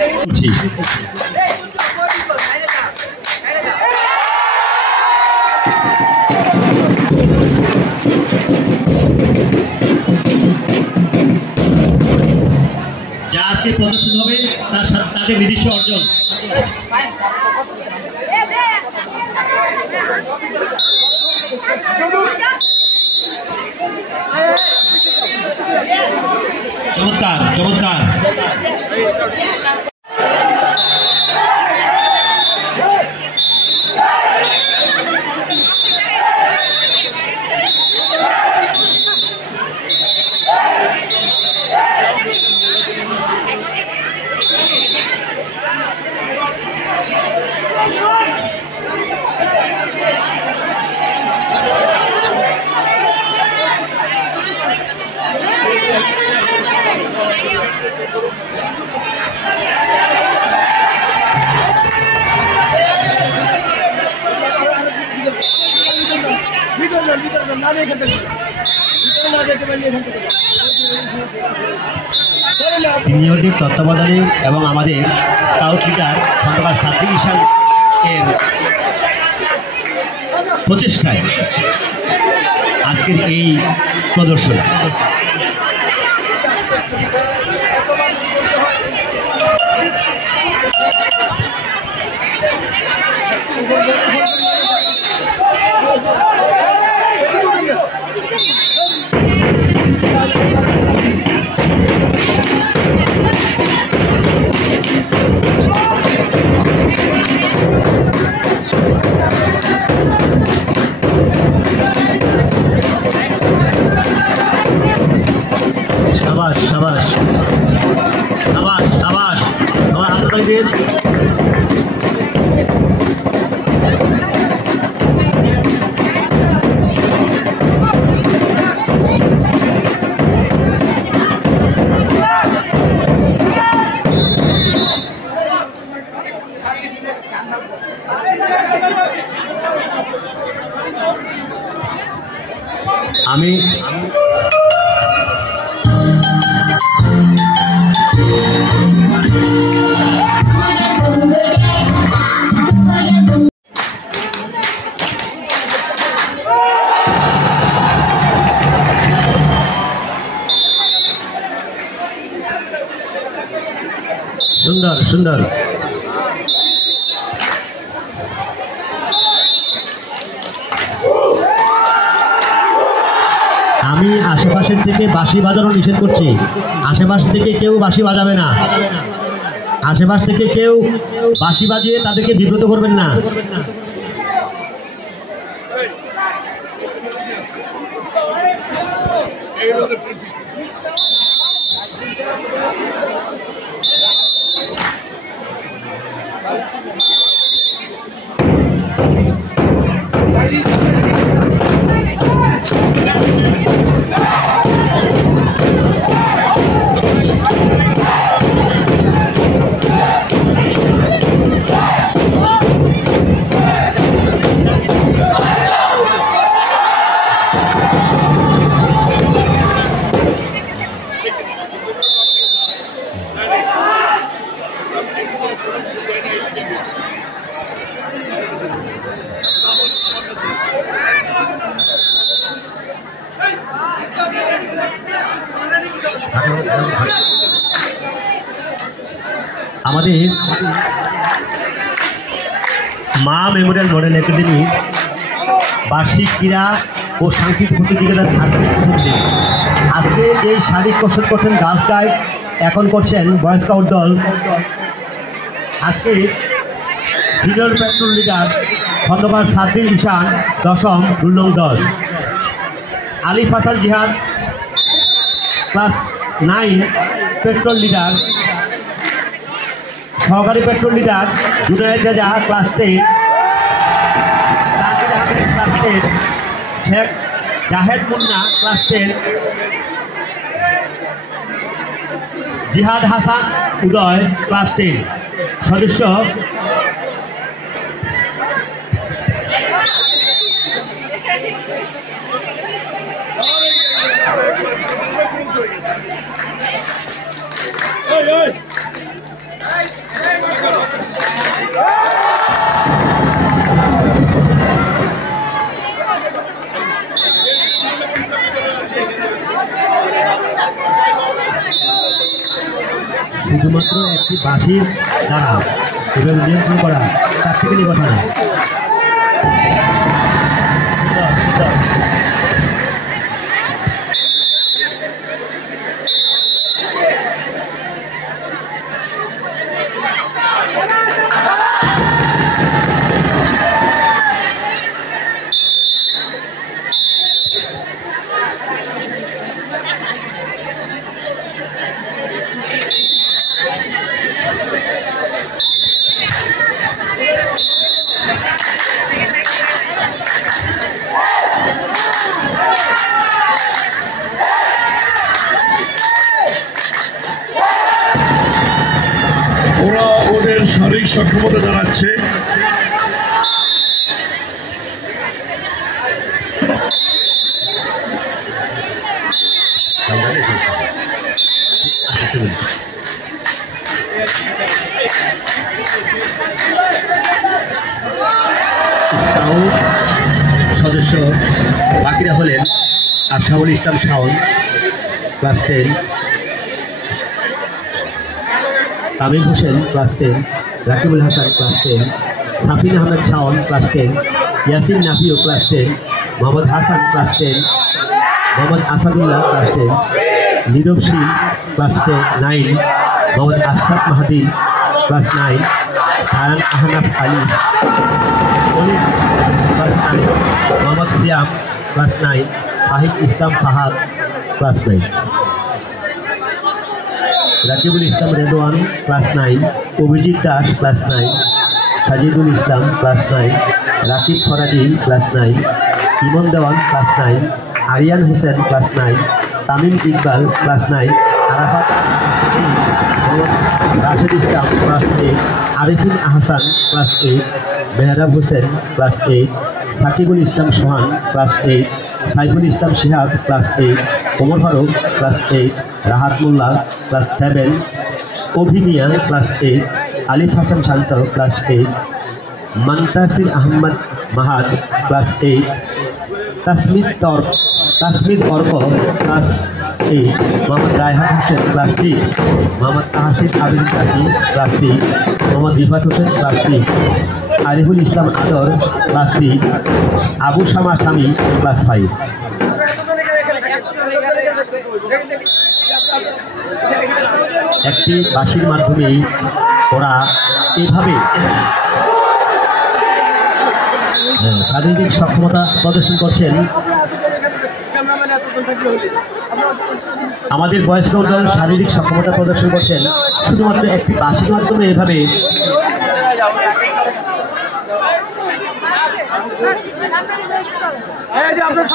যা আজকে প্রদর্শন হবে তার সাথে তাদের নিজস্ব অর্জন। চমৎকার চমৎকার। সিনিয়রদের তত্ত্বাবধানে এবং আমাদের স্কাউট লিডার খন্দকার সাদ্দিক ঈশান এর প্রচেষ্টায় আজকের এই প্রদর্শন। शाबाश शाबाश शाबाश शाबाश हमारे हाथ में दे। আমি सुंदर सुंदर আমি আশেপাশের থেকে বাঁশি বাজানো নিষেধ করছি। আশেপাশ থেকে কেউ বাঁশি বাজাবে না। আশেপাশ থেকে কেউ বাঁশি বাজিয়ে তাদেরকে বিব্রত করবেন না। আমাদের মা মেমোরিয়াল মডেল একাডেমি বার্ষিক ক্রীড়া ও সাংস্কৃতিক প্রতিযোগিতার আজকে এই শারীরিক কসরত করছেন গার্লস গাইড, এখন করছেন বয় স্কাউট দল। আজকে সিনিয়র পেট্রোল লিডার খন্দকার সাদ্দিক ঈশান 10ম 2 নং দল, আলিফ হাসান জিহাদ ক্লাস 9 পেট্রোল লিডার, সহকারী পেট্রোল লিডার জুনায়েদ রাজা class 10, Tanvir Ahmed class 10, Sheikh Zahed Munna class 10, জিহাদ হাসান উদয় ক্লাস 10। সদস্য শুধুমাত্র একটি বাঁশির দ্বারা এভাবে নিয়ন্ত্রণ করা তার থেকে কথা না। ওরা ওদের শারীরিক সক্ষমতা জানাচ্ছে। সদস্য বাকিরা হলেন Ashraful Islam Shaon class 10, Tamim Hossain class 10, Rakibul Hasan class 10, Safin Ahmed Shaon class 10, Yasin Nafio class 10, Mohammad Hasan class 10, Mohammad Asadullah class 10, Nirob Singh class 9, Mohammad Ashraf Mahadin class 9, Sayan Ahnaf Ali class 9, Mohammad Siam class 9, Fahid Islam Fahad class 9, Rakibul Islam Redwan class 9, Abhijit Das class 9, Sajidul Islam class 9, Rakib Faraji class 9, Imon Dewan class 9, Ariyan Hossain class 9, Tamim Iqbal class 9, Arafat Rashed Islam class 8, Arifin Ahsan class 8, Mehrab Hossain class 8, Sakibul Islam Sohan class 8, Saiful Islam Shihab class 8, Omar Faruk class 8, Rahat Molla class 7, Abhimia class 8, Alif Hasan Shanto class 8, Muntasir Ahmad Mahad class 8, Tasmid Arko class 8, Mohammad Raihan Hossain class 6, Mohammad Tahsin Abid Zaki class 6, Mohammad Rifat Hossain class 6, Ariful Islam আদর class 6, Abu Shama Shami class 5। একটি বাঁশির মাধ্যমেই ওরা এভাবে শারীরিক সক্ষমতা প্রদর্শন করছেন। আমাদের বয়স্ক দল শারীরিক সক্ষমতা প্রদর্শন করছেন শুধুমাত্র একটি বাঁশির মাধ্যমে এভাবে। আপনার